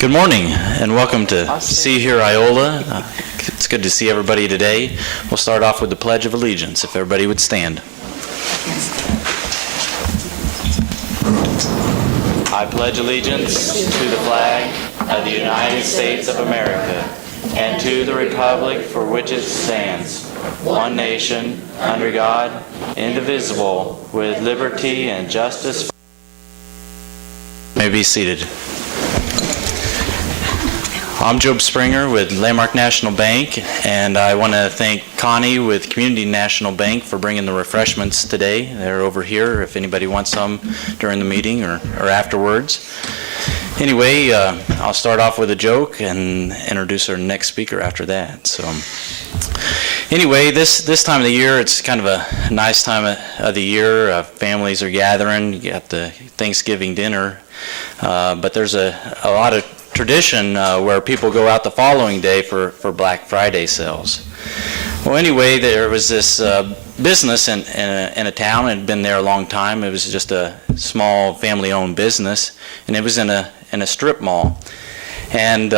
Good morning and welcome to See Here Iola. It's good to see everybody today. We'll start off with the Pledge of Allegiance, if everybody would stand. I pledge allegiance to the flag of the United States of America and to the republic for which it stands, one nation, under God, indivisible, with liberty and justice. You may be seated. I'm Job Springer with Landmark National Bank, and I want to thank Connie with Community National Bank for bringing the refreshments today. They're over here if anybody wants some during the meeting or afterwards. Anyway, I'll start off with a joke and introduce our next speaker after that. So, anyway, this time of the year, it's kind of a nice time of the year. Families are gathering. You got the Thanksgiving dinner, but there's a lot of tradition where people go out the following day for Black Friday sales. Well, anyway, there was this business in a town. It had been there a long time. It was just a small family-owned business, and it was in a strip mall. And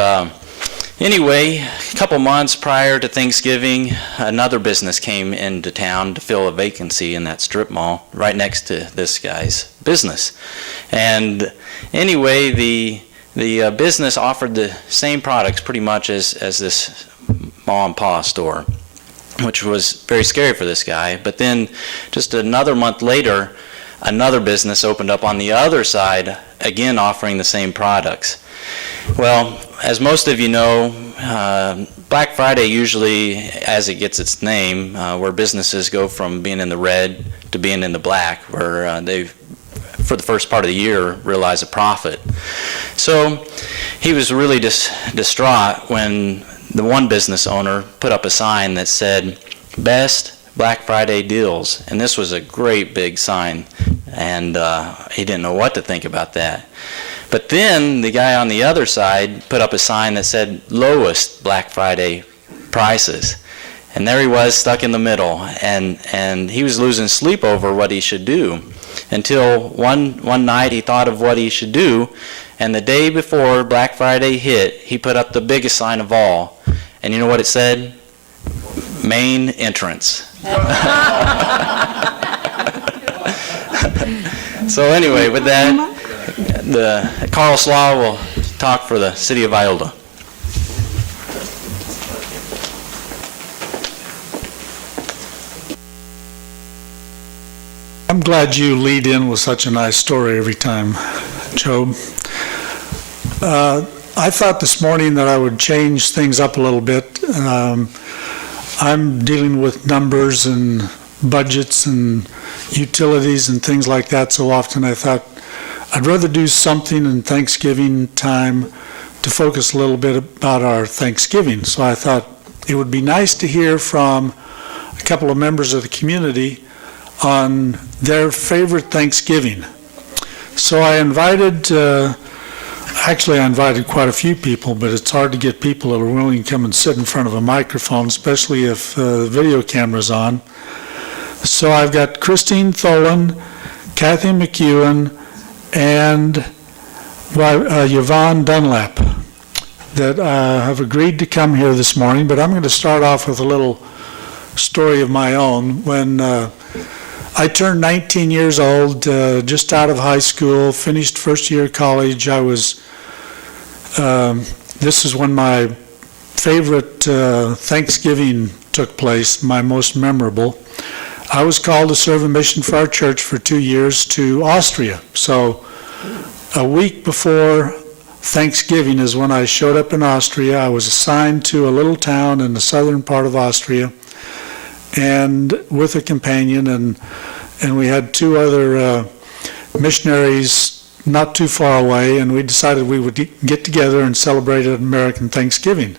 anyway, a couple months prior to Thanksgiving, another business came into town to fill a vacancy in that strip mall right next to this guy's business. And anyway, the business offered the same products pretty much as this mom and pa store, which was very scary for this guy. But then just another month later, another business opened up on the other side, again offering the same products. Well, as most of you know, Black Friday usually, as it gets its name, where businesses go from being in the red to being in the black, where they, for the first part of the year, realize a profit. So he was really distraught when the one business owner put up a sign that said, "Best Black Friday deals." And this was a great big sign, and he didn't know what to think about that. But then the guy on the other side put up a sign that said, "Lowest Black Friday prices." And there he was, stuck in the middle, and he was losing sleep over what he should do, until one night he thought of what he should do. And the day before Black Friday hit, he put up the biggest sign of all. And you know what it said? Main entrance. So anyway, with that, Carl Slaw will talk for the city of Iola. I'm glad you lead in with such a nice story every time, Job. I thought this morning that I would change things up a little bit. I'm dealing with numbers and budgets and utilities and things like that so often. I thought I'd rather do something in Thanksgiving time to focus a little bit about our Thanksgiving. So I thought it would be nice to hear from a couple of members of the community on their favorite Thanksgiving. So I invited quite a few people, but it's hard to get people that are willing to come and sit in front of a microphone, especially if the video camera's on. So I've got Christine Tholen, Kathy McEwen, and Yvonne Dunlap that have agreed to come here this morning. But I'm going to start off with a little story of my own. When I turned 19 years old, just out of high school, finished first year of college. This is when my favorite Thanksgiving took place, my most memorable. I was called to serve a mission for our church for 2 years to Austria. So a week before Thanksgiving is when I showed up in Austria. I was assigned to a little town in the southern part of Austria, and with a companion, and we had two other missionaries not too far away, and we decided we would get together and celebrate an American Thanksgiving.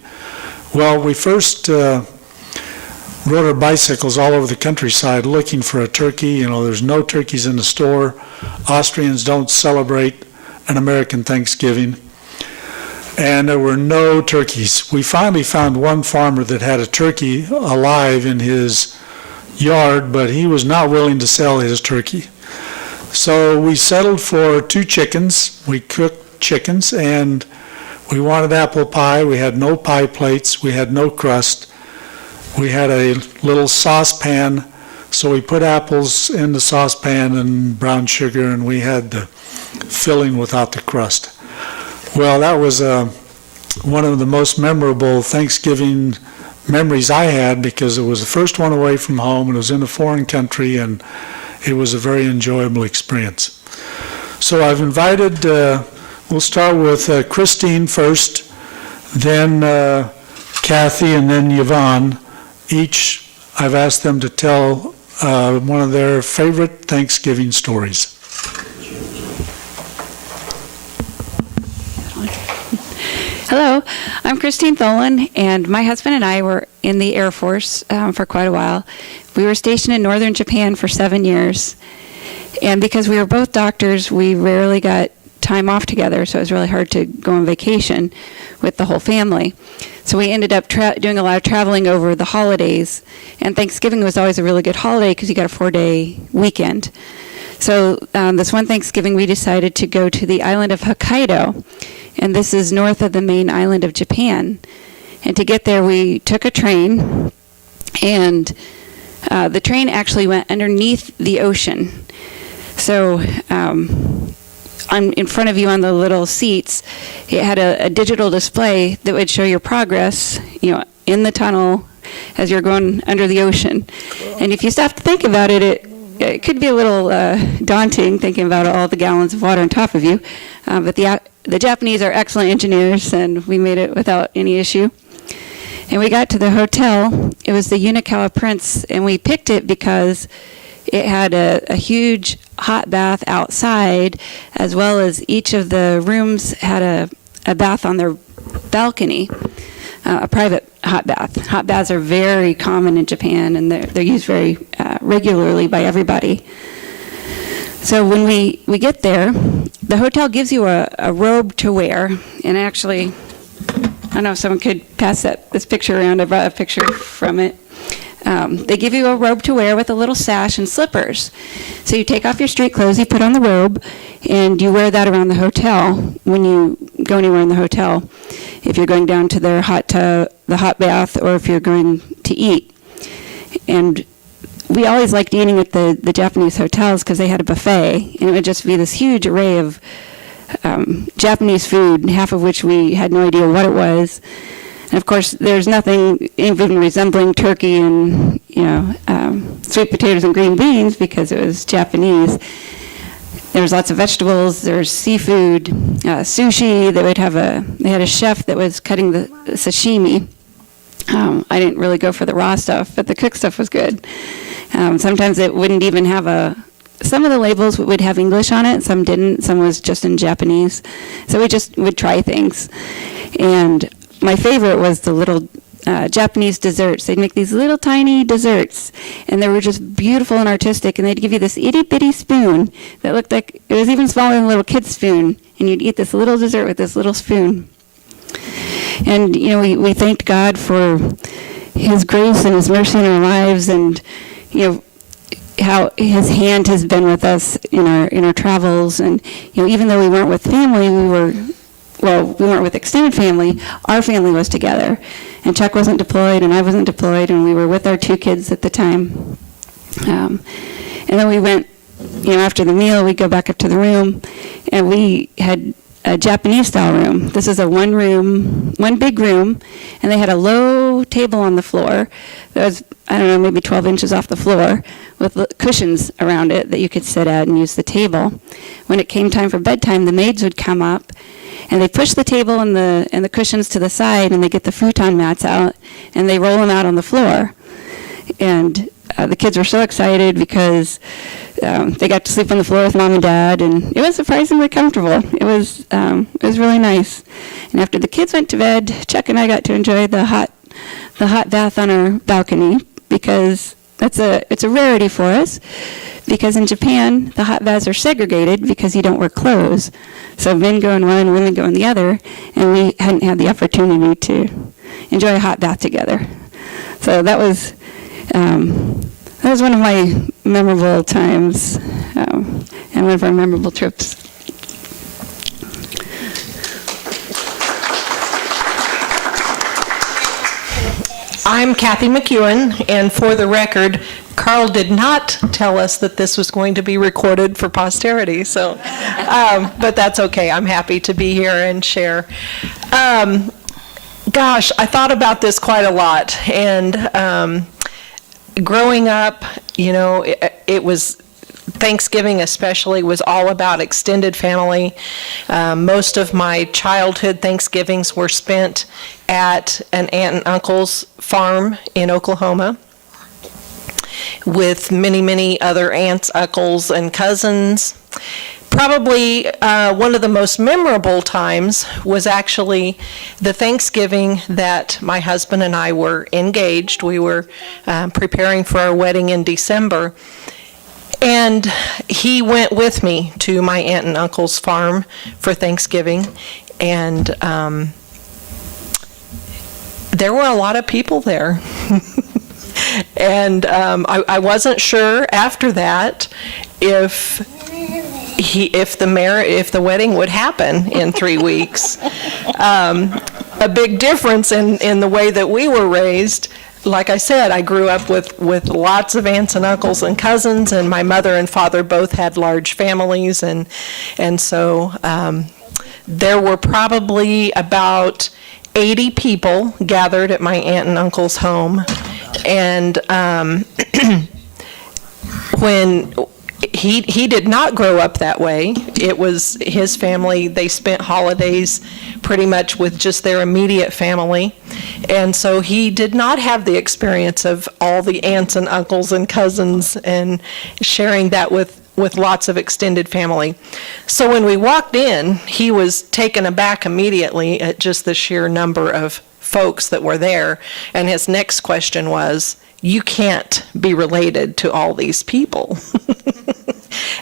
Well, we first rode our bicycles all over the countryside looking for a turkey. You know, there's no turkeys in the store. Austrians don't celebrate an American Thanksgiving. And there were no turkeys. We finally found one farmer that had a turkey alive in his yard, but he was not willing to sell his turkey. So we settled for 2 chickens. We cooked chickens, and We wanted apple pie. We had no pie plates. We had no crust. We had a little saucepan, so we put apples in the saucepan and brown sugar, and we had the filling without the crust. Well, that was one of the most memorable Thanksgiving memories I had, because it was the first one away from home, and it was in a foreign country, and it was a very enjoyable experience. So I've invited, we'll start with Christine first, then Kathy, and then Yvonne. Each, I've asked them to tell one of their favorite Thanksgiving stories. Hello, I'm Christine Tholen, and my husband and I were in the Air Force for quite a while. We were stationed in northern Japan for 7 years, and because we were both doctors, we rarely got time off together, so it was really hard to go on vacation with the whole family. So we ended up doing a lot of traveling over the holidays, and Thanksgiving was always a really good holiday because you got a 4-day weekend. So this one Thanksgiving, we decided to go to the island of Hokkaido, and this is north of the main island of Japan. And to get there, we took a train, and the train actually went underneath the ocean. So in front of you on the little seats, it had a digital display that would show your progress, in the tunnel as you're going under the ocean. And if you stop to think about it, it could be a little daunting, thinking about all the gallons of water on top of you. But the Japanese are excellent engineers, and we made it without any issue. And we got to the hotel. It was the Unikawa Prince, and we picked it because it had a huge hot bath outside, as well as each of the rooms had a bath on their balcony, a private hot bath. Hot baths are very common in Japan, and they're used very regularly by everybody. So when we get there, the hotel gives you a robe to wear, and actually, I don't know if someone could pass this picture around. I brought a picture from it. They give you a robe to wear with a little sash and slippers. So you take off your street clothes, you put on the robe, and you wear that around the hotel when you go anywhere in the hotel. If you're going down to their the hot bath, or if you're going to eat. And we always liked eating at the Japanese hotels because they had a buffet, and it would just be this huge array of Japanese food, half of which we had no idea what it was. And of course, there's nothing even resembling turkey and sweet potatoes and green beans because it was Japanese. There was lots of vegetables. There was seafood, sushi. They had a chef that was cutting the sashimi. I didn't really go for the raw stuff, but the cooked stuff was good. Sometimes it wouldn't even have some of the labels would have English on it, some didn't. Some was just in Japanese. So we just would try things. And my favorite was the little Japanese desserts. They'd make these little tiny desserts, and they were just beautiful and artistic, and they'd give you this itty-bitty spoon that looked like it was even smaller than a little kid's spoon, and you'd eat this little dessert with this little spoon. And, we thanked God for His grace and His mercy in our lives, and, how His hand has been with us in our travels. And, even though we weren't with family, we weren't with extended family, our family was together. And Chuck wasn't deployed, and I wasn't deployed, and we were with our 2 kids at the time. And then we went, after the meal, we'd go back up to the room, and we had a Japanese-style room. This is one big room, and they had a low table on the floor that was, maybe 12 inches off the floor, with cushions around it that you could sit at and use the table. When it came time for bedtime, the maids would come up, and they push the table and the cushions to the side, and they get the futon mats out, and they roll them out on the floor. And the kids were so excited because they got to sleep on the floor with Mom and Dad, and it was surprisingly comfortable. It was really nice. And after the kids went to bed, Chuck and I got to enjoy the hot bath on our balcony, because it's a rarity for us. Because in Japan, the hot baths are segregated because you don't wear clothes. So men go in one, women go in the other, and we hadn't had the opportunity to enjoy a hot bath together. So that was one of my memorable times, and one of our memorable trips. I'm Kathy McEwen, and for the record, Carl did not tell us that this was going to be recorded for posterity, so, but that's okay. I'm happy to be here and share. Gosh, I thought about this quite a lot, and growing up, you know, it was Thanksgiving especially was all about extended family. Most of my childhood Thanksgivings were spent at an aunt and uncle's farm in Oklahoma with many, many other aunts, uncles, and cousins. Probably one of the most memorable times was actually the Thanksgiving that my husband and I were engaged. We were preparing for our wedding in December. And he went with me to my aunt and uncle's farm for Thanksgiving. And there were a lot of people there. And I wasn't sure after that if the wedding would happen in 3 weeks. A big difference in the way that we were raised. Like I said, I grew up with lots of aunts and uncles and cousins, and my mother and father both had large families, and so there were probably about 80 people gathered at my aunt and uncle's home. And when he did not grow up that way. It was his family. They spent holidays pretty much with just their immediate family. And so he did not have the experience of all the aunts and uncles and cousins and sharing that with lots of extended family. So when we walked in, he was taken aback immediately at just the sheer number of folks that were there. And his next question was, "You can't be related to all these people."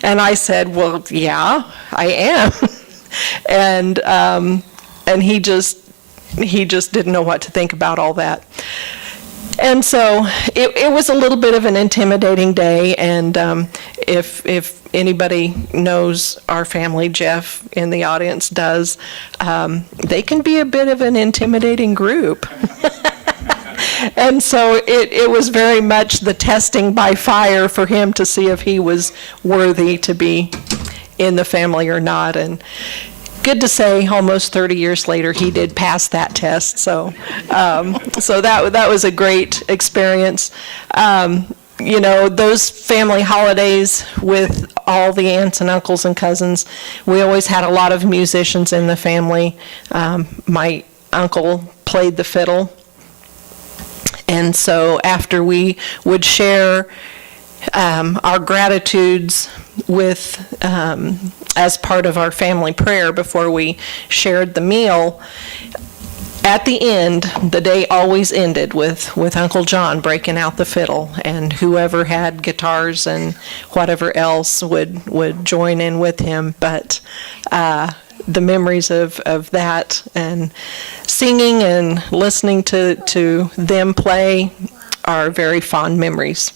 And I said, "Well, yeah, I am." And he just didn't know what to think about all that. And so it was a little bit of an intimidating day. And if anybody knows our family, Jeff in the audience does, they can be a bit of an intimidating group. And so it was very much the testing by fire for him to see if he was worthy to be in the family or not. And good to say, almost 30 years later, he did pass that test. So that was a great experience. You know, those family holidays with all the aunts and uncles and cousins, we always had a lot of musicians in the family. My uncle played the fiddle. And so after we would share our gratitudes with, as part of our family prayer before we shared the meal, at the end, the day always ended with Uncle John breaking out the fiddle, and whoever had guitars and whatever else would join in with him. But the memories of that and singing and listening to them play are very fond memories.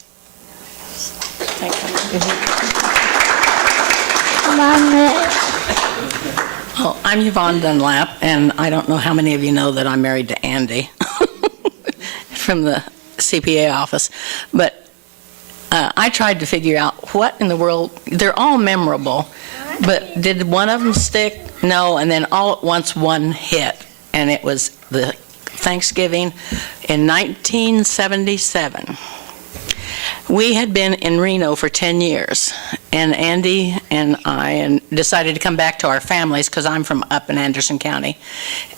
Well, I'm Yvonne Dunlap, and I don't know how many of you know that I'm married to Andy from the CPA office, but I tried to figure out what in the world, they're all memorable, but did one of them stick? No, and then all at once one hit, and it was the Thanksgiving in 1977. We had been in Reno for 10 years, and Andy and I decided to come back to our families because I'm from up in Anderson County.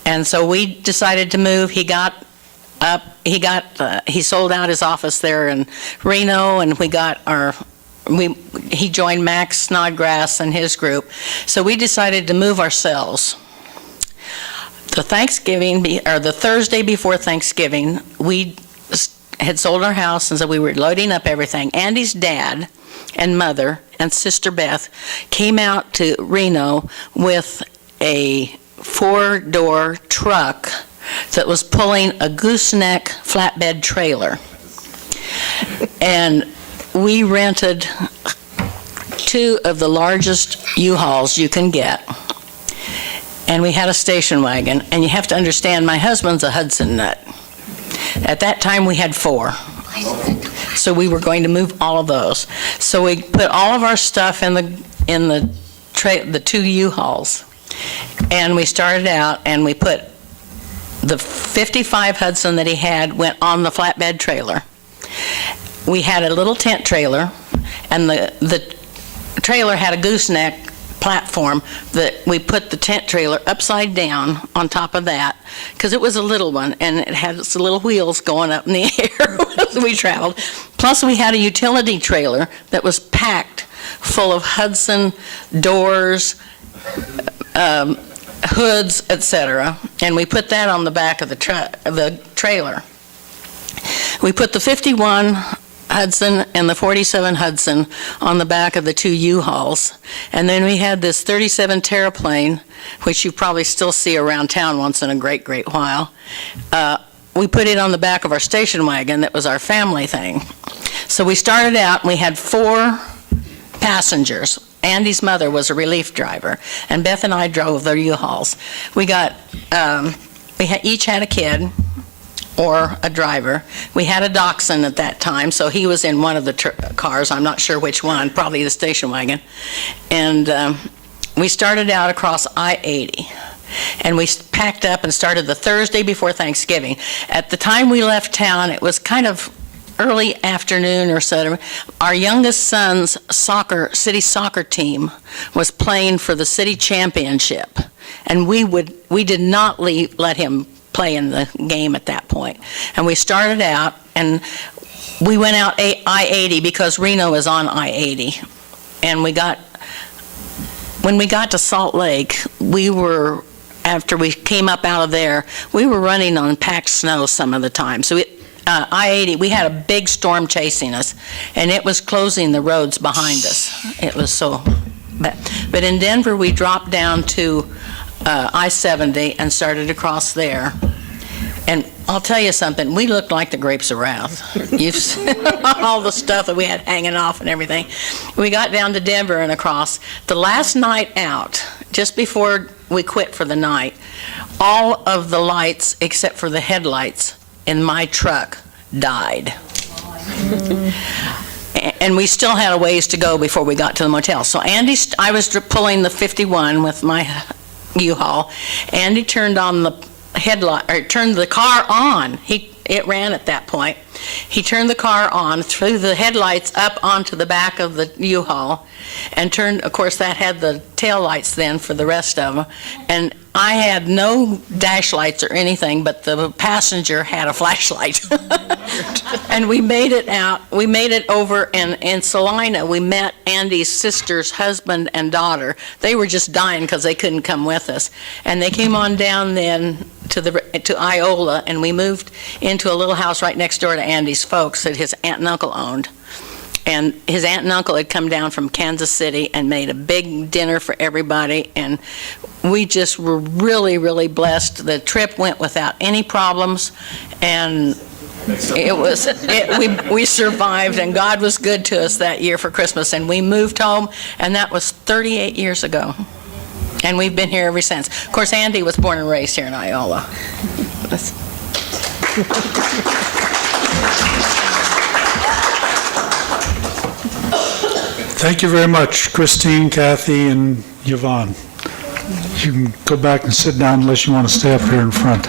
And so we decided to move. He sold out his office there in Reno, and he joined Max Snodgrass and his group. So we decided to move ourselves. The Thursday before Thanksgiving, we had sold our house, and so we were loading up everything. Andy's dad and mother and sister Beth came out to Reno with a 4-door truck that was pulling a gooseneck flatbed trailer. And we rented 2 of the largest U-Hauls you can get. And we had a station wagon. And you have to understand, my husband's a Hudson nut. At that time, we had 4. So we were going to move all of those. So we put all of our stuff in the 2 U-Hauls. And we started out and we put the 55 Hudson that he had went on the flatbed trailer. We had a little tent trailer, and the trailer had a gooseneck platform that we put the tent trailer upside down on top of that, because it was a little one, and it had its little wheels going up in the air as we traveled. Plus, we had a utility trailer that was packed full of Hudson doors, hoods, etc., and we put that on the back of the trailer. We put the 51 Hudson and the 47 Hudson on the back of the 2 U-Hauls, and then we had this 37 Terraplane, which you probably still see around town once in a great while. We put it on the back of our station wagon that was our family thing. So we started out, and we had 4 passengers. Andy's mother was a relief driver, and Beth and I drove the U-Hauls. We each had a kid or a driver. We had a dachshund at that time, so he was in one of the cars. I'm not sure which one, probably the station wagon. And we started out across I-80. And we packed up and started the Thursday before Thanksgiving. At the time we left town, it was kind of early afternoon or so. Our youngest son's city soccer team was playing for the city championship, and we did not let him play in the game at that point. And we started out, and we went out I-80 because Reno is on I-80. And when we got to Salt Lake, after we came up out of there, we were running on packed snow some of the time. So I-80, we had a big storm chasing us, and it was closing the roads behind us. It was so bad. But in Denver, we dropped down to I-70 and started across there. And I'll tell you something, we looked like the grapes of wrath. You've seen all the stuff that we had hanging off and everything. We got down to Denver and across. The last night out, just before we quit for the night, all of the lights except for the headlights in my truck died. And we still had a ways to go before we got to the motel. So I was pulling the 51 with my U-Haul. Andy turned on the turned the car on. It ran at that point. He turned the car on, threw the headlights up onto the back of the U-Haul, and turned, of course, that had the tail lights then for the rest of them. And I had no dash lights or anything, but the passenger had a flashlight. And we made it out. We made it over in Salina. We met Andy's sister's husband and daughter. They were just dying because they couldn't come with us. And they came on down then to Iola, and we moved into a little house right next door to Andy's folks that his aunt and uncle owned. And his aunt and uncle had come down from Kansas City and made a big dinner for everybody, and we just were really, really blessed. The trip went without any problems, and we survived, and God was good to us that year for Christmas, and we moved home, and that was 38 years ago. And we've been here ever since. Of course, Andy was born and raised here in Iola. Thank you very much, Christine, Kathy, and Yvonne. You can go back and sit down unless you want to stay up here in front.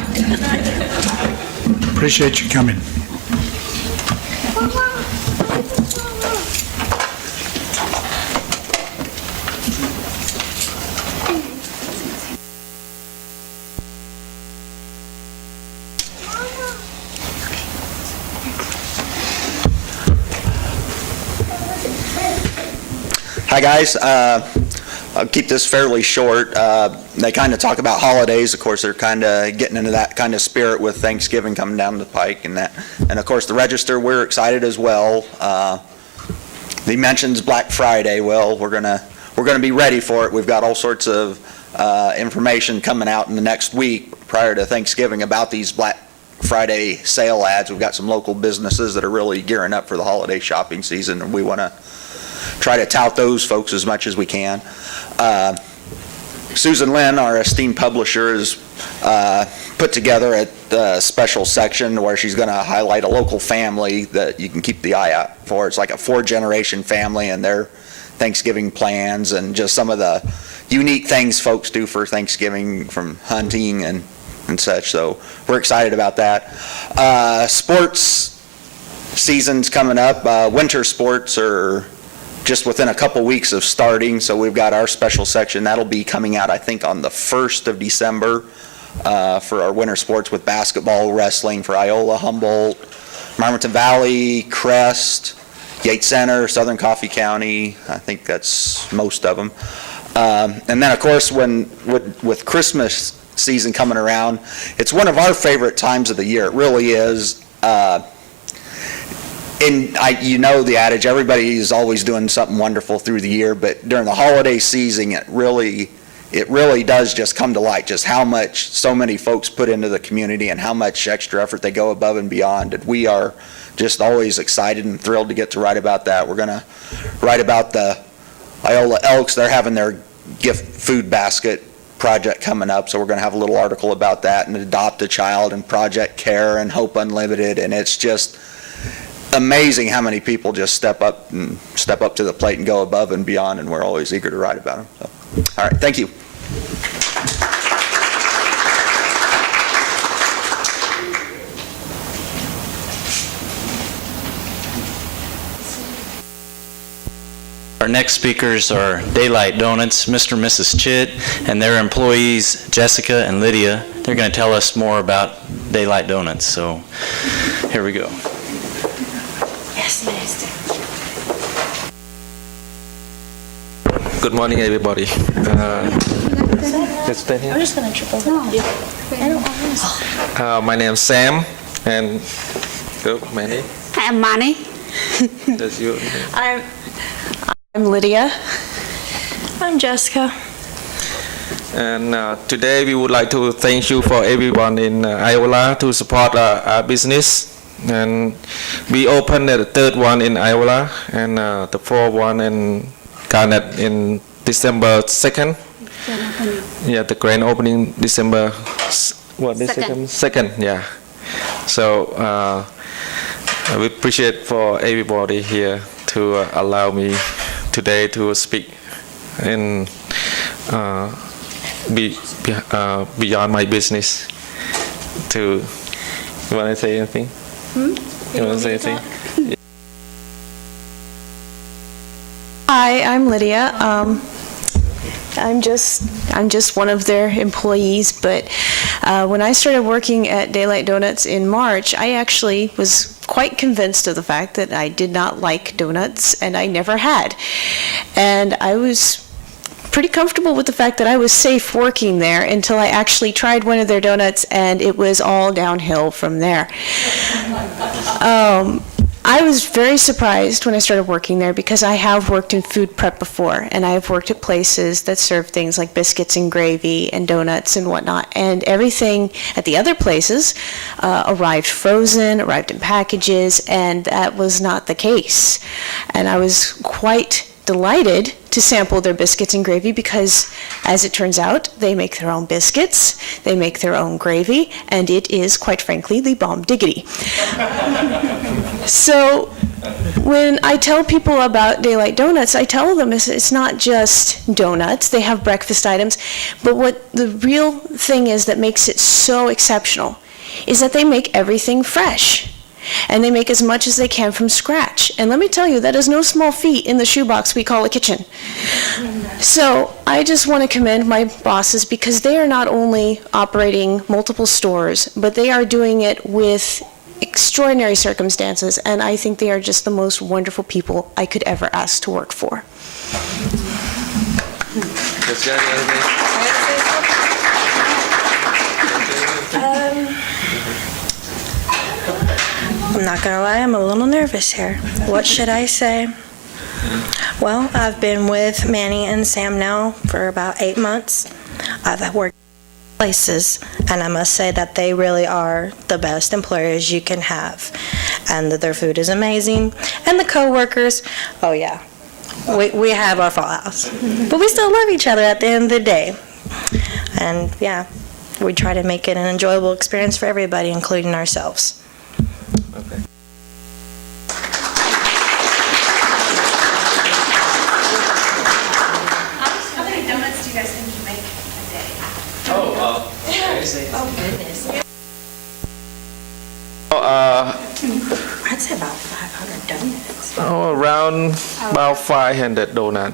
Appreciate you coming. Hi, guys. I'll keep this fairly short. They kind of talk about holidays. Of course, they're kind of getting into that kind of spirit with Thanksgiving coming down the pike and that. And, of course, the Register, we're excited as well. He mentions Black Friday. Well, we're gonna be ready for it. We've got all sorts of information coming out in the next week prior to Thanksgiving about these Black Friday sale ads. We've got some local businesses that are really gearing up for the holiday shopping season, and we want to try to tout those folks as much as we can. Susan Lynn, our esteemed publisher, has put together a special section where she's going to highlight a local family that you can keep the eye out for. It's like a 4-generation family and their Thanksgiving plans and just some of the unique things folks do for Thanksgiving, from hunting and such. So we're excited about that. Sports season's coming up. Winter sports are just within a couple weeks of starting, so we've got our special section. That'll be coming out, I think, on the 1st of December for our winter sports with basketball, wrestling for Iola, Humboldt, Marmaton Valley, Crest, Yates Center, Southern Coffee County. I think that's most of them. And then, of course, with Christmas season coming around, it's one of our favorite times of the year. It really is. You know the adage, everybody is always doing something wonderful through the year, but during the holiday season, it really does just come to light just how much so many folks put into the community and how much extra effort they go above and beyond. And we are just always excited and thrilled to get to write about that. We're going to write about the Iola Elks. They're having their gift food basket project coming up, so we're going to have a little article about that, and Adopt a Child and Project Care and Hope Unlimited. And it's just amazing how many people just step up to the plate and go above and beyond, and we're always eager to write about them. So, all right, thank you. Our next speakers are Daylight Donuts, Mr. and Mrs. Chitt, and their employees, Jessica and Lydia. They're going to tell us more about Daylight Donuts. So here we go. Good morning, everybody. Let's stay here. I'm just going to trip over. No. I don't want to. My name is Sam, and Manny. I'm Manny. That's you. I'm Lydia. I'm Jessica. And today we would like to thank you for everyone in Iola to support our business. And we opened the 3rd one in Iola and the 4th one in Garnet in December 2nd. Yeah, the grand opening December 2nd. Yeah. So we appreciate for everybody here to allow me today to speak in beyond my business. You want to say anything? You want to say anything? Hi, I'm Lydia. I'm just one of their employees, but when I started working at Daylight Donuts in March, I actually was quite convinced of the fact that I did not like donuts, and I never had. And I was pretty comfortable with the fact that I was safe working there until I actually tried one of their donuts, and it was all downhill from there. I was very surprised when I started working there because I have worked in food prep before, and I have worked at places that serve things like biscuits and gravy and donuts and whatnot, and everything at the other places arrived frozen, arrived in packages, and that was not the case. And I was quite delighted to sample their biscuits and gravy because, as it turns out, they make their own biscuits, they make their own gravy, and it is, quite frankly, the bomb diggity. So when I tell people about Daylight Donuts, I tell them it's not just donuts. They have breakfast items, but what the real thing is that makes it so exceptional is that they make everything fresh. And they make as much as they can from scratch. And let me tell you, that is no small feat in the shoebox we call a kitchen. So I just want to commend my bosses because they are not only operating multiple stores, but they are doing it with extraordinary circumstances. And I think they are just the most wonderful people I could ever ask to work for. I'm not going to lie, I'm a little nervous here. What should I say? Well, I've been with Manny and Sam now for about 8 months. I've worked places, and I must say that they really are the best employers you can have. And that their food is amazing. And the co-workers, oh yeah, we have our fallouts. But we still love each other at the end of the day. And yeah, we try to make it an enjoyable experience for everybody, including ourselves. Okay. How many donuts do you guys think you make a day? I'd say about 500 donuts. Around about 500 donut,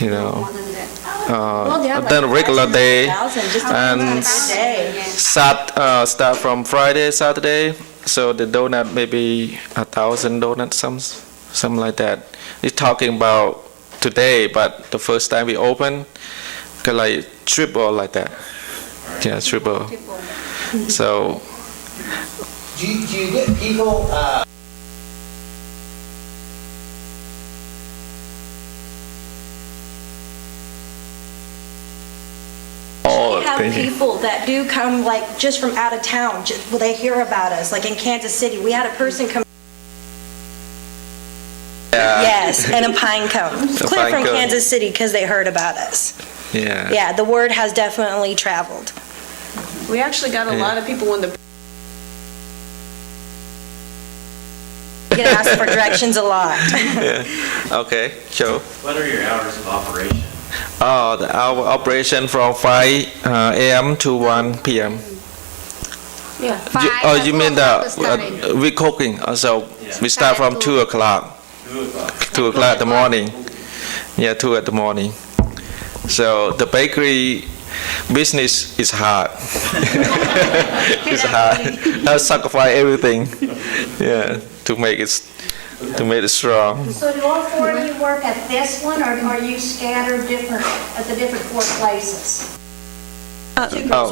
you know. Then a regular day, and start from Friday, Saturday. So the donut maybe 1,000 donuts, something like that. We're talking about today, but the first time we open, like triple like that. Yeah, triple. So. Do you get people, Oh, We have thank you. people that do come like just from out of town, well, they hear about us, like in Kansas City. We had a person come. Yes, and a pine cone. Clear pine from cone. Kansas City because they heard about us. Yeah. Yeah, the word has definitely traveled. We actually got a lot of people when the We get asked for directions a lot. Okay, sure. What are your hours of operation? Our operation from 5 a.m. to 1 p.m. Yeah. You mean that we cooking? So we start from 2 o'clock. 2 o'clock in the morning. Yeah, 2 at the morning. So the bakery business is hard. It's hard. I sacrifice everything. Yeah, to make it strong. So do all four of you work at this one, or are you scattered at the different four places?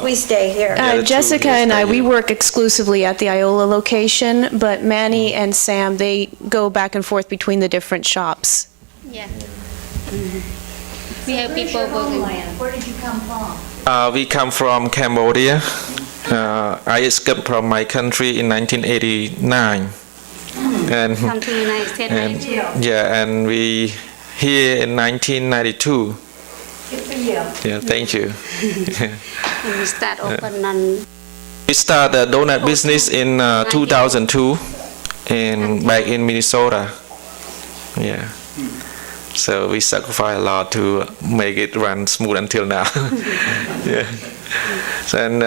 We stay here. Yeah, the two Jessica just and I, stay we here. work exclusively at the Iola location, but Manny and Sam, they go back and forth between the different shops. Yeah. We have people working. Homeland, where did you come from? We come from Cambodia. I escaped from my country in 1989. And Come to United States. and 92. yeah, and we here in 1992. Good for you. Yeah, thank you. And we start open on We started the donut business in 2002 back in Minnesota. Yeah. So we sacrifice a lot to make it run smooth until now. Yeah. So, and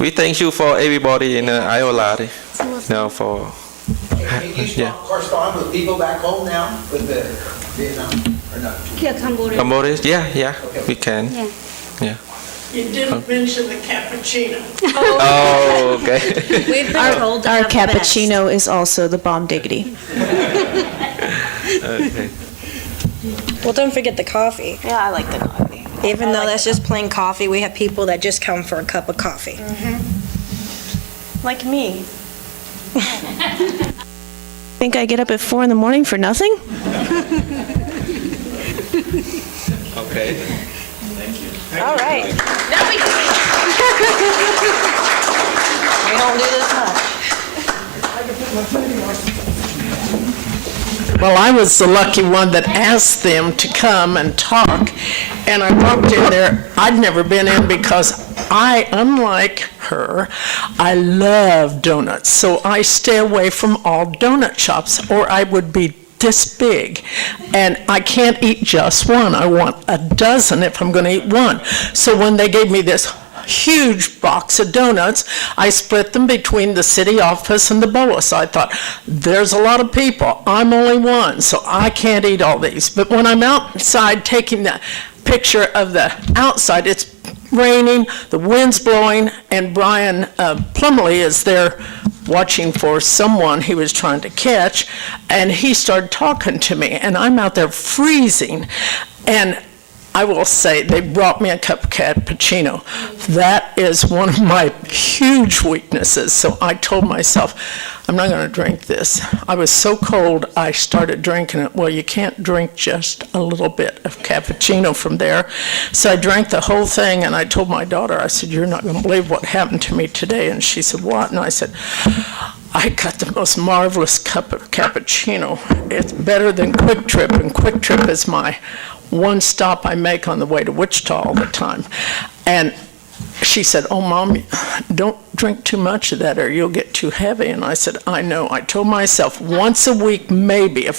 we thank you for everybody in Iola. For can you correspond with people back home now with the Vietnam or not? here Cambodia. Cambodia. Yeah, we can. Yeah. Yeah. You didn't mention the cappuccino. Oh, okay. We've been told to Our have the best. cappuccino is also the bomb diggity. Okay. Well, don't forget the coffee. Yeah, I like the coffee. Even though that's just plain coffee, we have people that just come for a cup of coffee. Like me. Think I get up at 4 in the morning for nothing? Okay. All right. We don't do this much. Well, I was the lucky one that asked them to come and talk, and I walked in there. I'd never been in because unlike her, I love donuts, so I stay away from all donut shops, or I would be this big, and I can't eat just one. I want a dozen if I'm going to eat one. So when they gave me this huge box of donuts, I split them between the city office and the BOA. So I thought, there's a lot of people. I'm only one, so I can't eat all these. But when I'm outside taking the picture of the outside, it's raining, the wind's blowing, and Brian Plumley is there watching for someone he was trying to catch, and he started talking to me, and I'm out there freezing, and I will say, they brought me a cup of cappuccino. That is one of my huge weaknesses, so I told myself, I'm not going to drink this. I was so cold, I started drinking it. Well, you can't drink just a little bit of cappuccino from there. So I drank the whole thing, and I told my daughter, I said, you're not going to believe what happened to me today. And she said, what? And I said, I got the most marvelous cup of cappuccino. It's better than Quick Trip, and Quick Trip is my one stop I make on the way to Wichita all the time. And she said, "Oh, Mom, don't drink too much of that or you'll get too heavy." And I said, "I know." I told myself once a week, maybe,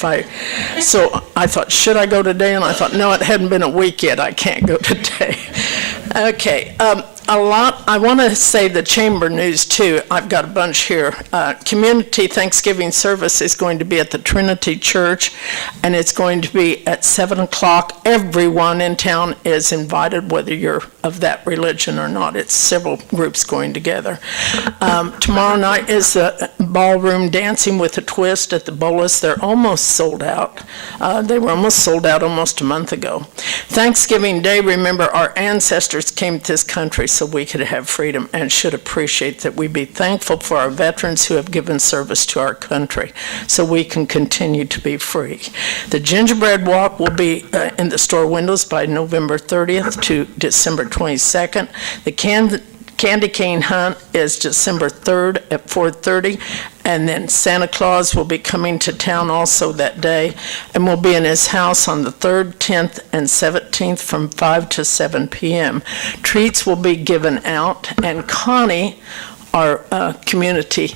so I thought, should I go today? And I thought, no, it hadn't been a week yet. I can't go today. Okay. I want to say the chamber news, too. I've got a bunch here. Community Thanksgiving service is going to be at the Trinity Church, and it's going to be at 7 o'clock. Everyone in town is invited, whether you're of that religion or not. It's several groups going together. Tomorrow night is the ballroom Dancing with a Twist at the Bolus. They're almost sold out. They were almost sold out almost a month ago. Thanksgiving Day, remember, our ancestors came to this country so we could have freedom, and should appreciate that. We be thankful for our veterans who have given service to our country so we can continue to be free. The gingerbread walk will be in the store windows by November 30th to December 22nd. The candy cane hunt is December 3rd at 4:30, and then Santa Claus will be coming to town also that day, and will be in his house on the 3rd, 10th, and 17th from 5 to 7 p.m. Treats will be given out, and Connie, our community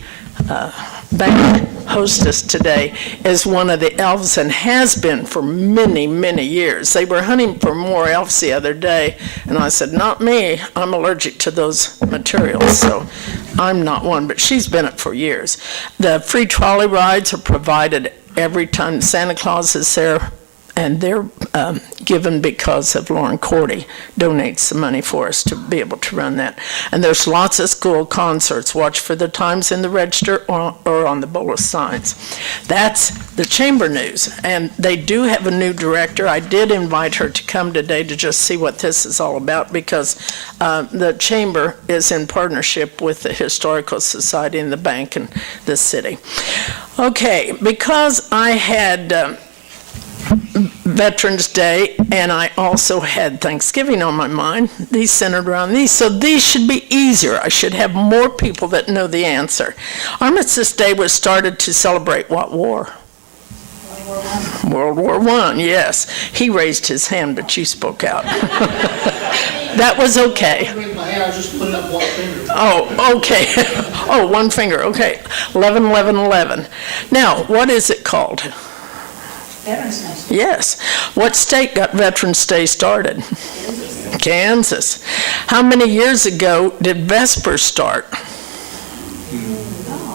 bank hostess today, is one of the elves and has been for many, many years. They were hunting for more elves the other day, and I said, not me, I'm allergic to those materials, so I'm not one, but she's been it for years. The free trolley rides are provided every time Santa Claus is there, and they're given because of Lauren Cordy donates the money for us to be able to run that. And there's lots of school concerts. Watch for the times in the register or on the bolus signs. That's the chamber news. And they do have a new director. I did invite her to come today to just see what this is all about, because the chamber is in partnership with the Historical Society and the bank and the city. Okay, because I had Veterans Day, and I also had Thanksgiving on my mind. These centered around these, so these should be easier. I should have more people that know the answer. Armistice Day was started to celebrate what war? World War I, yes. He raised his hand, but you spoke out. That was okay. Oh, okay. Oh, one finger, okay. 11, 11, 11. Now, what is it called? Veterans Day. Yes. What state got Veterans Day started? Kansas. How many years ago did Vespers start? Oh,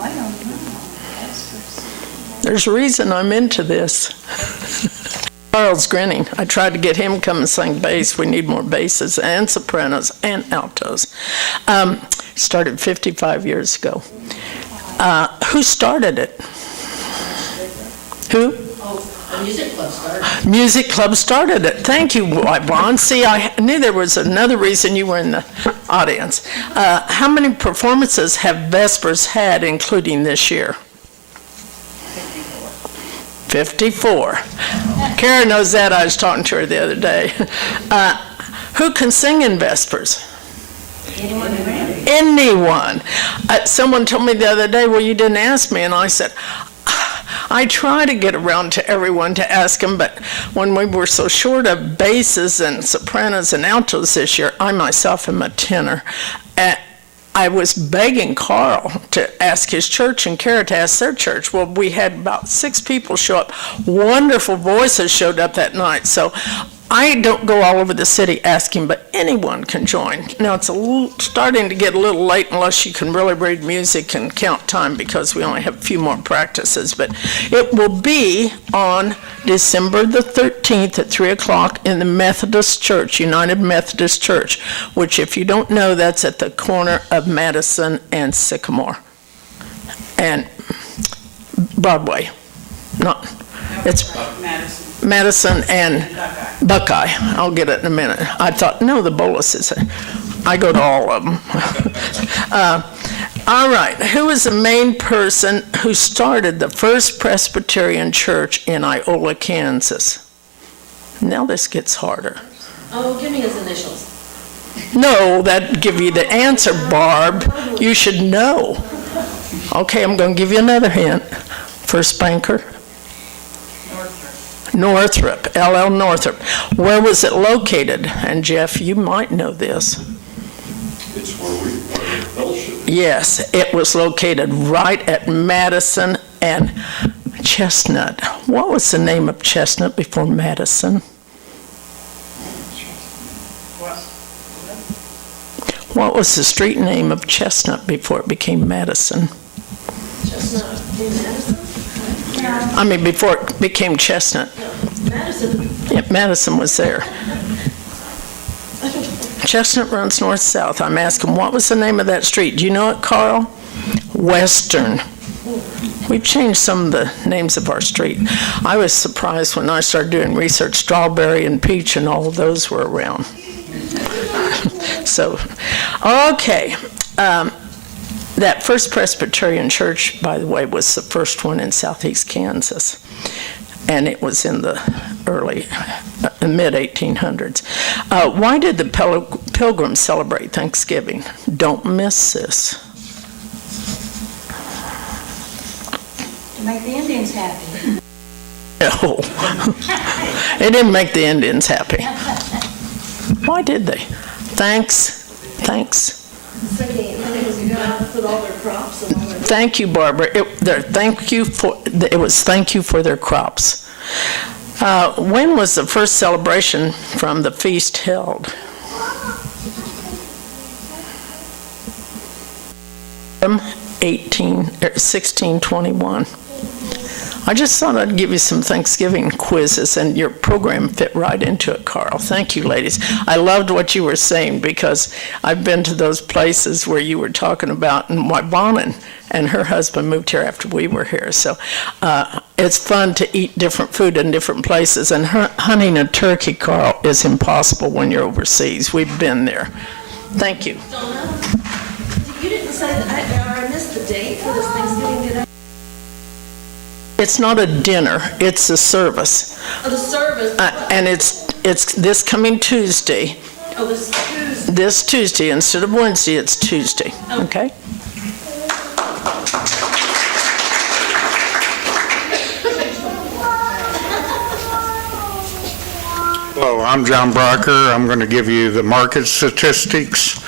I don't know. There's a reason I'm into this. Carl's grinning. I tried to get him to come and sing bass. We need more basses and sopranos and altos. Started 55 years ago. Who started it? Who? The music club started. Music club started it. Thank you, Vaughn. See, I knew there was another reason you were in the audience. How many performances have Vespers had, including this year? 54. Kara knows that. I was talking to her the other day. Who can sing in Vespers? Anyone. Someone told me the other day, well, you didn't ask me, and I said, I try to get around to everyone to ask them, but when we were so short of basses and sopranos and altos this year, I myself am a tenor. I was begging Carl to ask his church and Kara to ask their church. Well, we had about 6 people show up. Wonderful voices showed up that night. So I don't go all over the city asking, but anyone can join. Now, it's starting to get a little late unless you can really read music and count time, because we only have a few more practices. But it will be on December the 13th at 3 o'clock in the Methodist Church, United Methodist Church, which, if you don't know, that's at the corner of Madison and Sycamore and Broadway. It's Madison and Buckeye. I'll get it in a minute. I thought, no, the bolus is. I go to all of them. All right. Who is the main person who started the first Presbyterian church in Iola, Kansas? Now this gets harder. Oh, give me his initials. No, that'd give you the answer, Barb. You should know. Okay, I'm going to give you another hint. First banker? Northrop, L.L. Northrop. Where was it located? And Jeff, you might know this. It's where we are fellowship. Yes, it was located right at Madison and Chestnut. What was the name of Chestnut before Madison? What was the street name of Chestnut before it became Madison? Chestnut in Madison? I mean, before it became Chestnut. Madison. Yeah, Madison was there. Chestnut runs north-south. I'm asking, what was the name of that street? Do you know it, Carl? Western. We've changed some of the names of our street. I was surprised when I started doing research, Strawberry and Peach and all of those were around. So, okay. That First Presbyterian Church, by the way, was the first one in southeast Kansas. And it was in the mid-1800s. Why did the Pilgrims celebrate Thanksgiving? Don't miss this. To make the Indians happy. No. It didn't make the Indians happy. Why did they? Thanks. Thank you, Barbara. It was thank you for their crops. When was the first celebration from the feast held? 1621. I just thought I'd give you some Thanksgiving quizzes, and your program fit right into it, Carl. Thank you, ladies. I loved what you were saying because I've been to those places where you were talking about, and my Bonin and her husband moved here after we were here. So it's fun to eat different food in different places, and hunting a turkey, Carl, is impossible when you're overseas. We've been there. Thank you. Donna, you didn't say that, I missed the date for this Thanksgiving dinner. It's not a dinner, it's a service. Oh, the service. And it's this coming Tuesday. Oh, this Tuesday. This Tuesday, instead of Wednesday, it's Tuesday, okay? Hello, I'm John Brocker. I'm going to give you the market statistics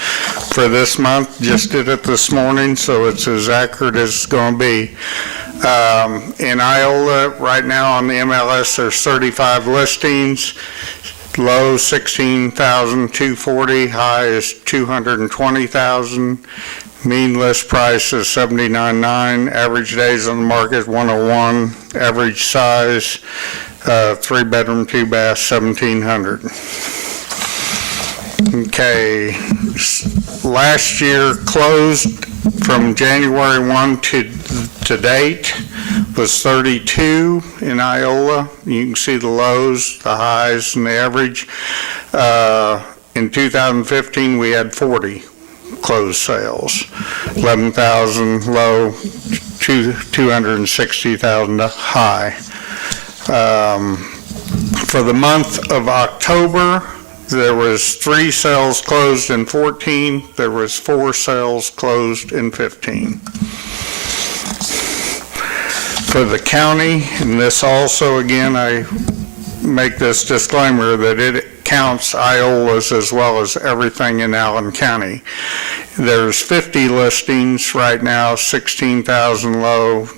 for this month. Just did it this morning, so it's as accurate as it's going to be. In Iola, right now on the MLS, there's 35 listings. Low 16,240, high is 220,000. Mean list price is 79.9. Average days on the market 101. Average size 3-bedroom, 2-bath, 1,700. Okay, last year closed from January 1 to date was 32 in Iola. You can see the lows, the highs, and the average. In 2015, we had 40 closed sales, 11,000 low, 260,000 high. For the month of October, there was 3 sales closed in 14. There was 4 sales closed in 15. For the county, and this also, again, I make this disclaimer that it counts Iolas as well as everything in Allen County. There's 50 listings right now, 16,000 low,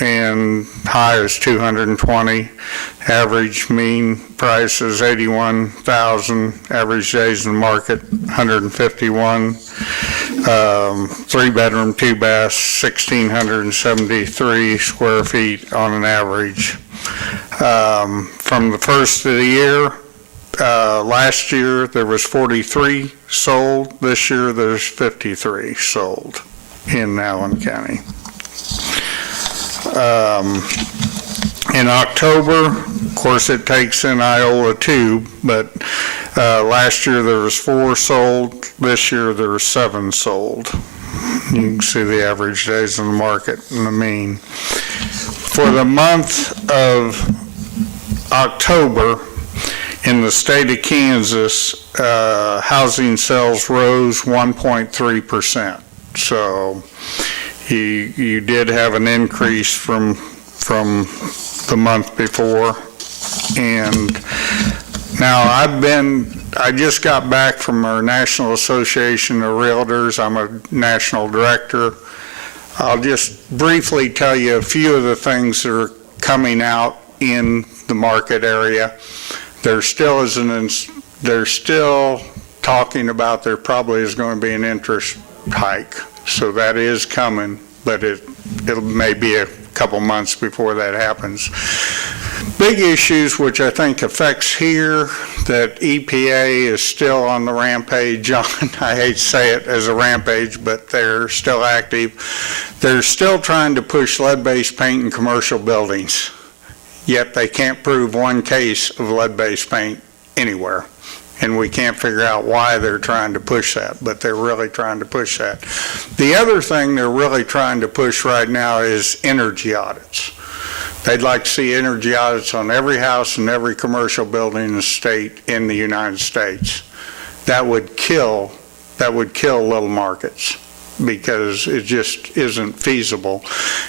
and high is 220. Average mean price is 81,000. Average days in the market 151. 3-bedroom, 2-bath, 1,673 square feet on an average. From the first of the year, last year there was 43 sold. This year there's 53 sold in Allen County. In October, of course, it takes in Iola too, but last year there was 4 sold. This year there were 7 sold. You can see the average days in the market and the mean. For the month of October, in the state of Kansas, housing sales rose 1.3%. So you did have an increase from the month before. And now I've been I just got back from our National Association of Realtors. I'm a national director. I'll just briefly tell you a few of the things that are coming out in the market area. They're still talking about there probably is going to be an interest hike. So that is coming, but it may be a couple months before that happens. Big issues which I think affects here, that EPA is still on the rampage on, I hate to say it as a rampage, but they're still active. They're still trying to push lead-based paint in commercial buildings, yet they can't prove one case of lead-based paint anywhere. And we can't figure out why they're trying to push that, but they're really trying to push that. The other thing they're really trying to push right now is energy audits. They'd like to see energy audits on every house and every commercial building in the state, in the United States. That would kill little markets, because it just isn't feasible.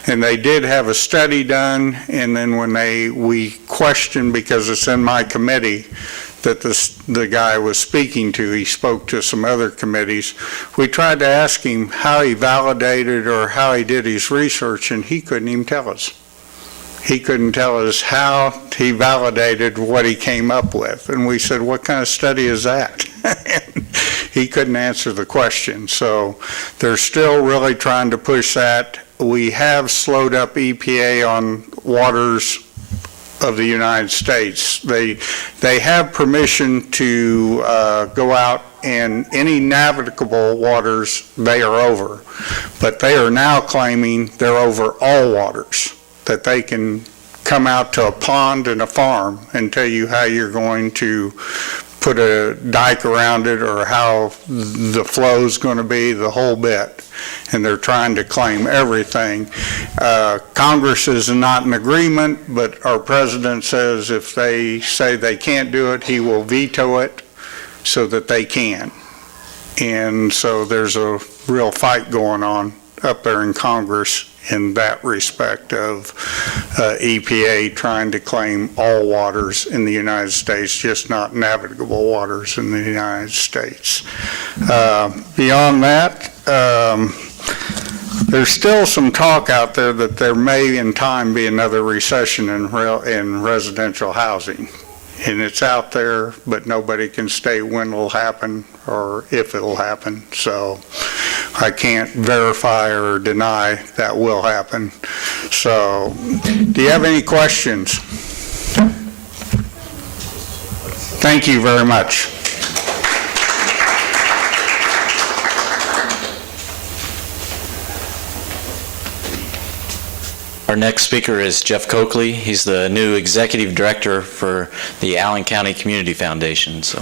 And they did have a study done, and then when we questioned, because it's in my committee that the guy was speaking to, he spoke to some other committees. We tried to ask him how he validated or how he did his research, and he couldn't even tell us. He couldn't tell us how he validated what he came up with. And we said, what kind of study is that? He couldn't answer the question. So they're still really trying to push that. We have slowed up EPA on waters of the United States. They have permission to go out, and any navigable waters they are over. But they are now claiming they're over all waters, that they can come out to a pond and a farm and tell you how you're going to put a dike around it or how the flow's going to be, the whole bit. And they're trying to claim everything. Congress is not in agreement, but our president says if they say they can't do it, he will veto it so that they can. And so there's a real fight going on up there in Congress in that respect of EPA trying to claim all waters in the United States, just not navigable waters in the United States. Beyond that, there's still some talk out there that there may in time be another recession in residential housing. And it's out there, but nobody can state when it'll happen or if it'll happen. So I can't verify or deny that will happen. So, do you have any questions? Thank you very much. Our next speaker is Jeff Coakley. He's the new executive director for the Allen County Community Foundation. So,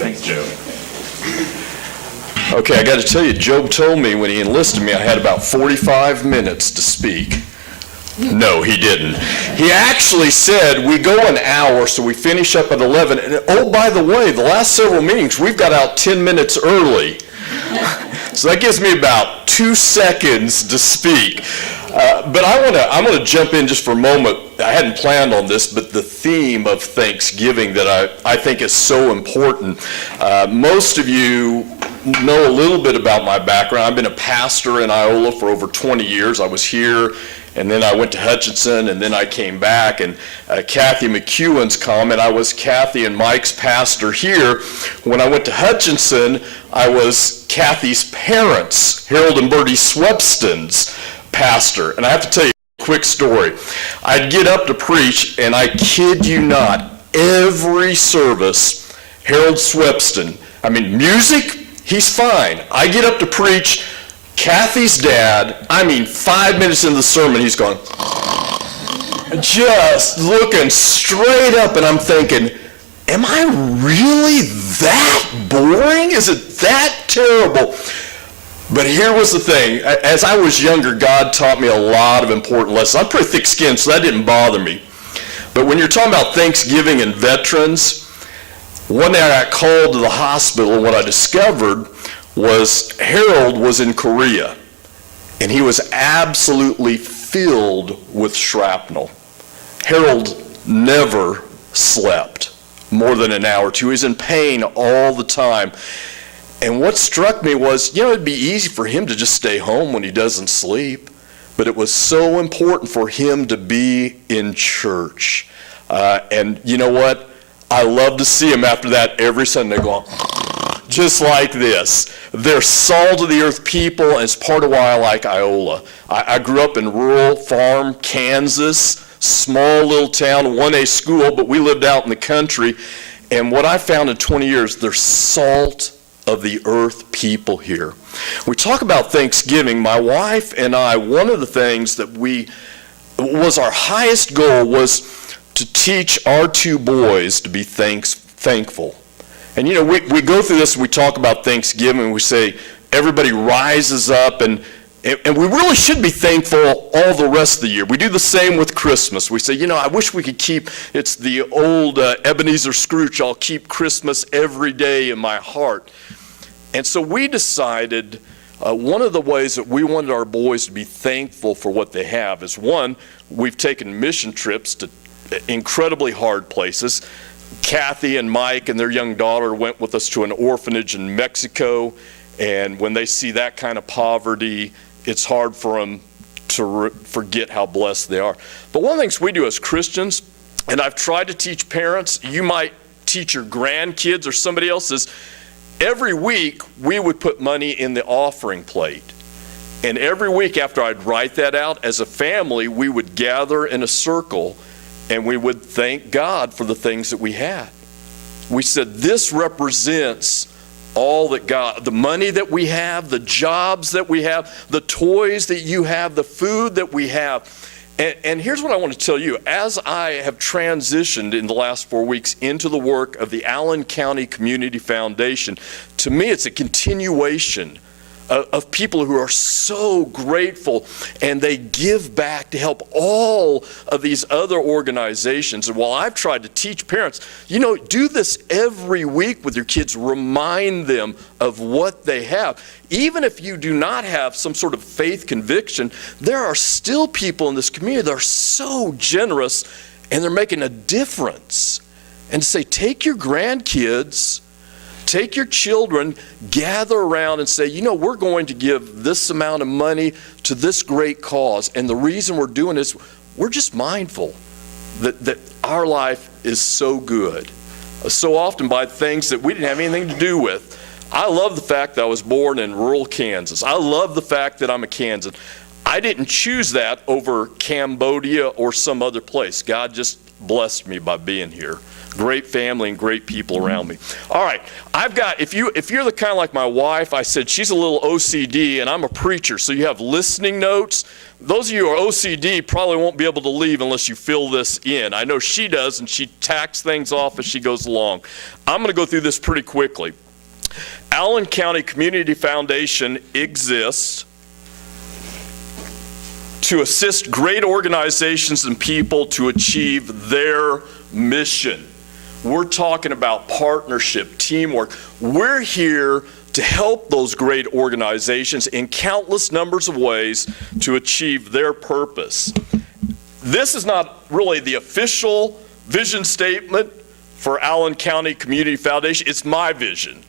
thanks, Joe. Okay, I got to tell you, Job told me when he enlisted me I had about 45 minutes to speak. No, he didn't. He actually said we go an hour, so we finish up at 11. And oh, by the way, the last several meetings we've got out 10 minutes early. So that gives me about 2 seconds to speak. But I'm going to jump in just for a moment. I hadn't planned on this, but the theme of Thanksgiving that I think is so important. Most of you know a little bit about my background. I've been a pastor in Iola for over 20 years. I was here, and then I went to Hutchinson, and then I came back. And Kathy McEwen's comment, I was Kathy and Mike's pastor here. When I went to Hutchinson, I was Kathy's parents, Harold and Bertie Swepston's pastor. And I have to tell you a quick story. I'd get up to preach, and I kid you not, every service, Harold Swepston, music, he's fine. I get up to preach, Kathy's dad, 5 minutes into the sermon, he's going, just looking straight up, and I'm thinking, am I really that boring? Is it that terrible? But here was the thing. As I was younger, God taught me a lot of important lessons. I'm pretty thick-skinned, so that didn't bother me. But when you're talking about Thanksgiving and veterans, one day I got called to the hospital, and what I discovered was Harold was in Korea, and he was absolutely filled with shrapnel. Harold never slept. more than an hour or two. He's in pain all the time. And what struck me was, it'd be easy for him to just stay home when he doesn't sleep, but it was so important for him to be in church. And you know what? I love to see him after that every Sunday going, just like this. They're salt of the earth people, and it's part of why I like Iola. I grew up in rural farm, Kansas, small little town, 1A school, but we lived out in the country. And what I found in 20 years, they're salt of the earth people here. We talk about Thanksgiving. My wife and I, one of the things that was our highest goal was to teach our two boys to be thankful. And we go through this and we talk about Thanksgiving. We say everybody rises up and we really should be thankful all the rest of the year. We do the same with Christmas. We say, I wish we could it's the old Ebenezer Scrooge, I'll keep Christmas every day in my heart. And so we decided one of the ways that we wanted our boys to be thankful for what they have is, one, we've taken mission trips to incredibly hard places. Kathy and Mike and their young daughter went with us to an orphanage in Mexico, and when they see that kind of poverty, it's hard for them to forget how blessed they are. But one of the things we do as Christians, and I've tried to teach parents, you might teach your grandkids or somebody else's, every week we would put money in the offering plate. And every week after I'd write that out, as a family, we would gather in a circle and we would thank God for the things that we had. We said, this represents all that God, the money that we have, the jobs that we have, the toys that you have, the food that we have. And here's what I want to tell you. As I have transitioned in the last 4 weeks into the work of the Allen County Community Foundation, to me it's a continuation of people who are so grateful, and they give back to help all of these other organizations. And while I've tried to teach parents, do this every week with your kids, remind them of what they have. Even if you do not have some sort of faith conviction, there are still people in this community that are so generous, and they're making a difference. And to say, take your grandkids, take your children, gather around and say, we're going to give this amount of money to this great cause. And the reason we're doing this, we're just mindful that our life is so good. So often by things that we didn't have anything to do with. I love the fact that I was born in rural Kansas. I love the fact that I'm a Kansan. I didn't choose that over Cambodia or some other place. God just blessed me by being here. Great family and great people around me. All right, I've got, if you're the kind of like my wife, I said she's a little OCD and I'm a preacher, so you have listening notes. Those of you who are OCD probably won't be able to leave unless you fill this in. I know she does, and she tacks things off as she goes along. I'm going to go through this pretty quickly. Allen County Community Foundation exists to assist great organizations and people to achieve their mission. We're talking about partnership, teamwork. We're here to help those great organizations in countless numbers of ways to achieve their purpose. This is not really the official vision statement for Allen County Community Foundation. It's my vision.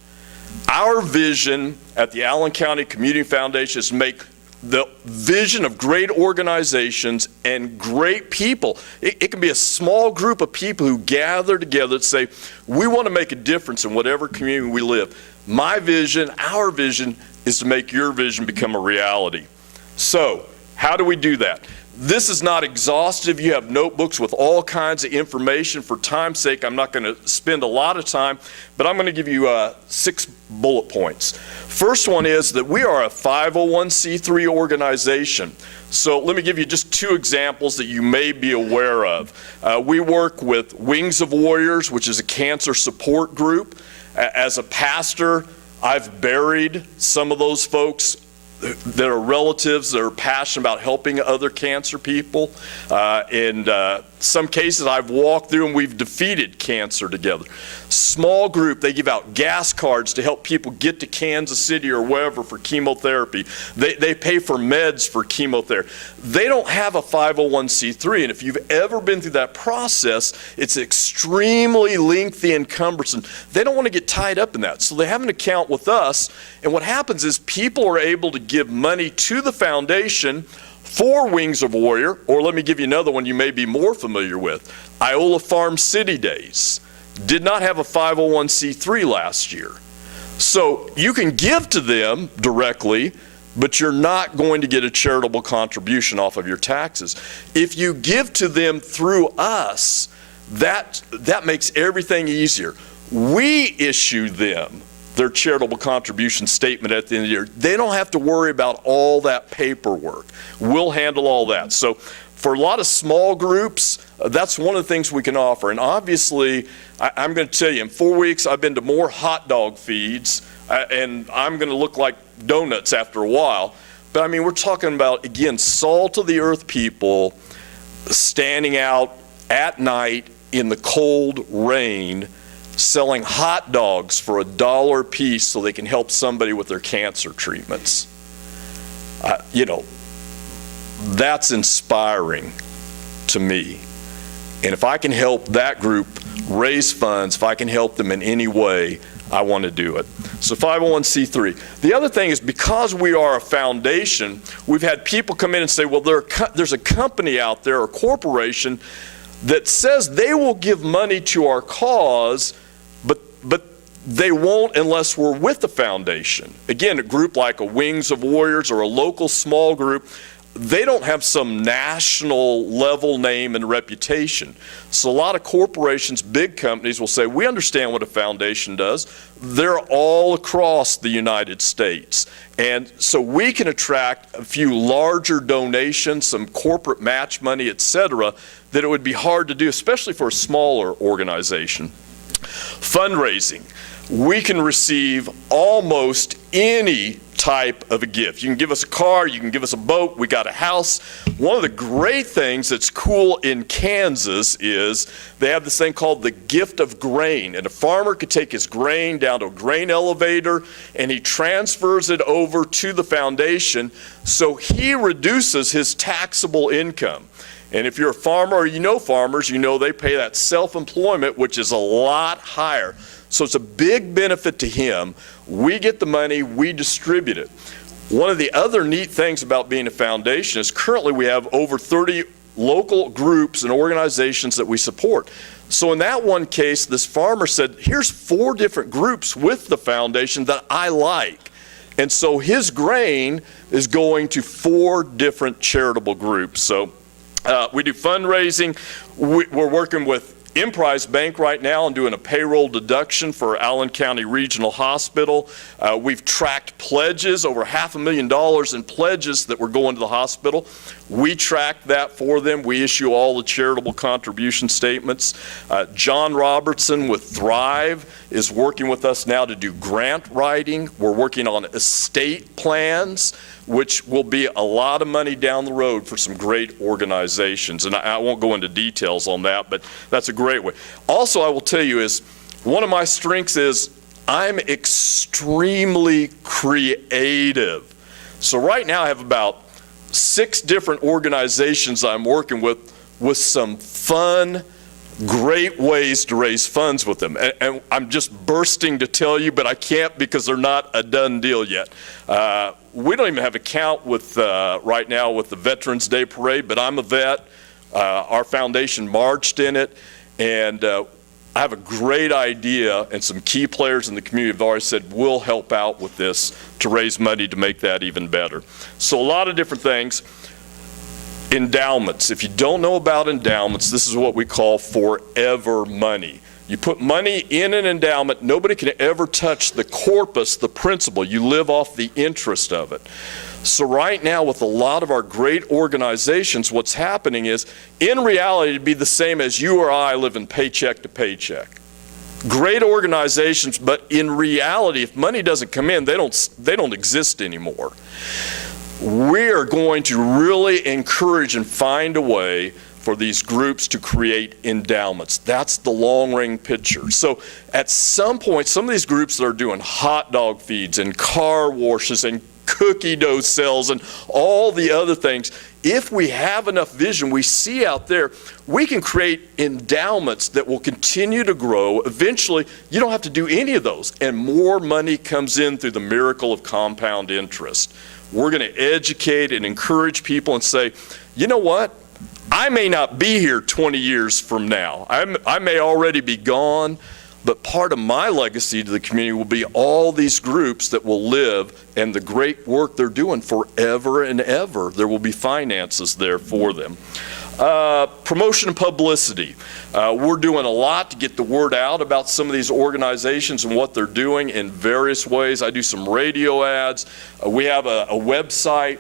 Our vision at the Allen County Community Foundation is to make the vision of great organizations and great people. It can be a small group of people who gather together to say, we want to make a difference in whatever community we live. My vision, our vision, is to make your vision become a reality. So, how do we do that? This is not exhaustive. You have notebooks with all kinds of information. For time's sake, I'm not going to spend a lot of time, but I'm going to give you 6 bullet points. First one is that we are a 501c3 organization. So let me give you just 2 examples that you may be aware of. We work with Wings of Warriors, which is a cancer support group. As a pastor, I've buried some of those folks that are relatives that are passionate about helping other cancer people. In some cases, I've walked through and we've defeated cancer together. Small group, they give out gas cards to help people get to Kansas City or wherever for chemotherapy. They pay for meds for chemotherapy. They don't have a 501c3, and if you've ever been through that process, it's extremely lengthy and cumbersome. They don't want to get tied up in that, so they have an account with us, and what happens is people are able to give money to the foundation for Wings of Warrior, or let me give you another one you may be more familiar with. Iola Farm City Days did not have a 501c3 last year. So you can give to them directly, but you're not going to get a charitable contribution off of your taxes. If you give to them through us, that makes everything easier. We issue them their charitable contribution statement at the end of the year. They don't have to worry about all that paperwork. We'll handle all that. So for a lot of small groups, that's one of the things we can offer. And obviously, I'm going to tell you, in 4 weeks, I've been to more hot dog feeds, and I'm going to look like donuts after a while. But I mean, we're talking about, again, salt of the earth people standing out at night in the cold rain, selling hot dogs for $1 a piece so they can help somebody with their cancer treatments. You know, that's inspiring to me. And if I can help that group raise funds, if I can help them in any way, I want to do it. So 501c3. The other thing is, because we are a foundation, we've had people come in and say, well, there's a company out there, a corporation, that says they will give money to our cause, but they won't unless we're with the foundation. Again, a group like a Wings of Warriors or a local small group, they don't have some national level name and reputation. So a lot of corporations, big companies will say, we understand what a foundation does. They're all across the United States. And so we can attract a few larger donations, some corporate match money, et cetera, that it would be hard to do, especially for a smaller organization. Fundraising. We can receive almost any type of a gift. You can give us a car, you can give us a boat, we got a house. One of the great things that's cool in Kansas is they have this thing called the gift of grain, and a farmer could take his grain down to a grain elevator and he transfers it over to the foundation, so he reduces his taxable income. And if you're a farmer or you know farmers, you know they pay that self-employment, which is a lot higher. So it's a big benefit to him. We get the money, we distribute it. One of the other neat things about being a foundation is currently we have over 30 local groups and organizations that we support. So in that one case, this farmer said, here's 4 different groups with the foundation that I like. And so his grain is going to 4 different charitable groups. So we do fundraising. We're working with Emprise Bank right now and doing a payroll deduction for Allen County Regional Hospital. We've tracked pledges, over $500,000 in pledges that were going to the hospital. We track that for them. We issue all the charitable contribution statements. John Robertson with Thrive is working with us now to do grant writing. We're working on estate plans, which will be a lot of money down the road for some great organizations. And I won't go into details on that, but that's a great way. Also, I will tell you is, one of my strengths is I'm extremely creative. So right now I have about 6 different organizations I'm working with some fun, great ways to raise funds with them. And I'm just bursting to tell you, but I can't because they're not a done deal yet. We don't even have a count with right now with the Veterans Day Parade, but I'm a vet. Our foundation marched in it, and I have a great idea, and some key players in the community have already said, we'll help out with this to raise money to make that even better. So a lot of different things. Endowments. If you don't know about endowments, this is what we call forever money. You put money in an endowment, nobody can ever touch the corpus, the principal. You live off the interest of it. So right now with a lot of our great organizations, what's happening is, in reality, it'd be the same as you or I living paycheck to paycheck. great organizations, but in reality, if money doesn't come in, they don't exist anymore. We are going to really encourage and find a way for these groups to create endowments. That's the long-range picture. So at some point, some of these groups that are doing hot dog feeds and car washes and cookie dough sales and all the other things, if we have enough vision, we see out there, we can create endowments that will continue to grow. Eventually, you don't have to do any of those, and more money comes in through the miracle of compound interest. We're going to educate and encourage people and say, you know what? I may not be here 20 years from now. I may already be gone, but part of my legacy to the community will be all these groups that will live and the great work they're doing forever and ever. There will be finances there for them. Promotion and publicity. We're doing a lot to get the word out about some of these organizations and what they're doing in various ways. I do some radio ads. We have a website.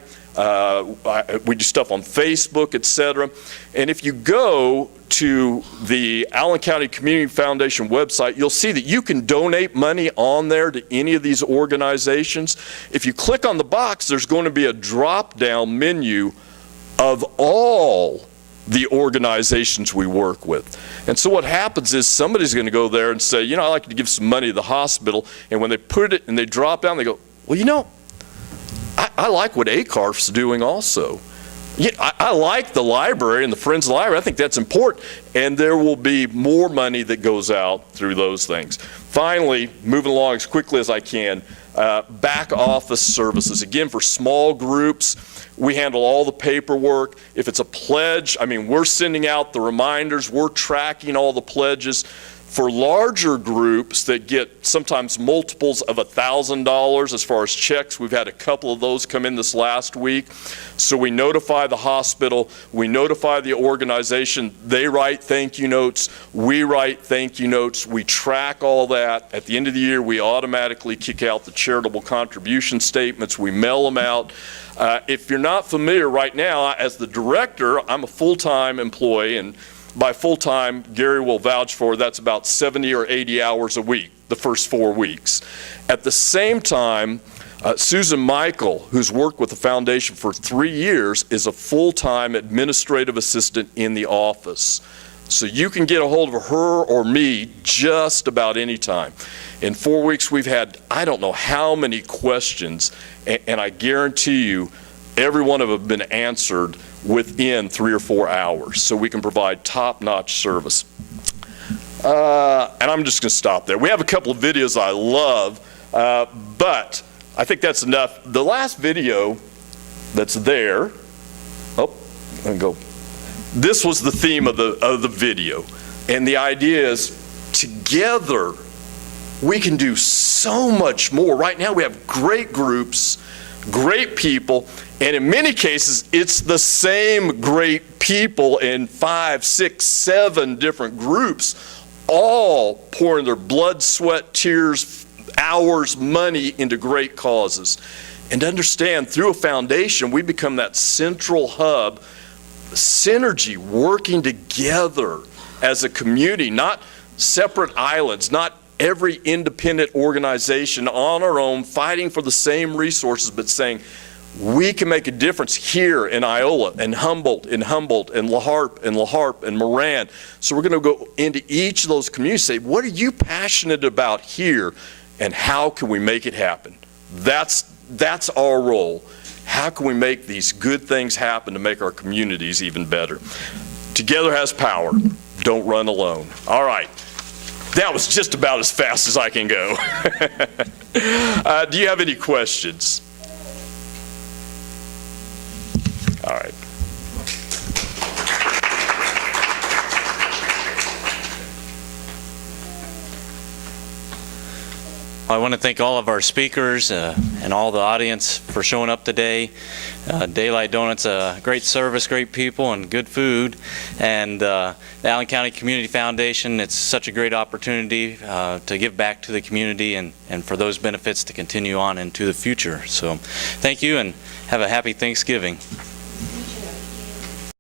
We do stuff on Facebook, etc. And if you go to the Allen County Community Foundation website, you'll see that you can donate money on there to any of these organizations. If you click on the box, there's going to be a drop-down menu of all the organizations we work with. And so what happens is somebody's going to go there and say, you know, I'd like to give some money to the hospital. And when they put it and they drop down, they go, well, you know, I like what ACARF's doing also. Yeah, I like the library and the Friends of the Library. I think that's important. And there will be more money that goes out through those things. Finally, moving along as quickly as I can, back office services. Again, for small groups, we handle all the paperwork. If it's a pledge, I mean, we're sending out the reminders. We're tracking all the pledges. For larger groups that get sometimes multiples of $1,000 as far as checks, we've had a couple of those come in this last week. So we notify the hospital, we notify the organization, they write thank you notes, we write thank you notes, we track all that. At the end of the year, we automatically kick out the charitable contribution statements, we mail them out. If you're not familiar right now, as the director, I'm a full-time employee, and by full-time, Gary will vouch for, that's about 70 or 80 hours a week, the first 4 weeks. At the same time, Susan Michael, who's worked with the foundation for 3 years, is a full-time administrative assistant in the office. So you can get a hold of her or me just about any time. In 4 weeks, we've had, I don't know how many questions, and I guarantee you, every one of them have been answered within 3 or 4 hours, so we can provide top-notch service. And I'm just going to stop there. We have a couple of videos I love, but I think that's enough. The last video that's there, this was the theme of the video, and the idea is together we can do so much more. Right now we have great groups, great people, and in many cases, it's the same great people in 5, 6, 7 different groups, all pouring their blood, sweat, tears, hours, money into great causes. And to understand, through a foundation, we become that central hub, synergy, working together as a community, not separate islands, not every independent organization on our own fighting for the same resources, but saying, we can make a difference here in Iola and Humboldt and La Harpe and Moran. So we're going to go into each of those communities and say, what are you passionate about here and how can we make it happen? That's our role. How can we make these good things happen to make our communities even better? Together has power. Don't run alone. All right. That was just about as fast as I can go. Do you have any questions? All right. I want to thank all of our speakers and all the audience for showing up today. Daylight Donuts, great service, great people, and good food. And the Allen County Community Foundation, it's such a great opportunity to give back to the community and for those benefits to continue on into the future. So thank you and have a happy Thanksgiving.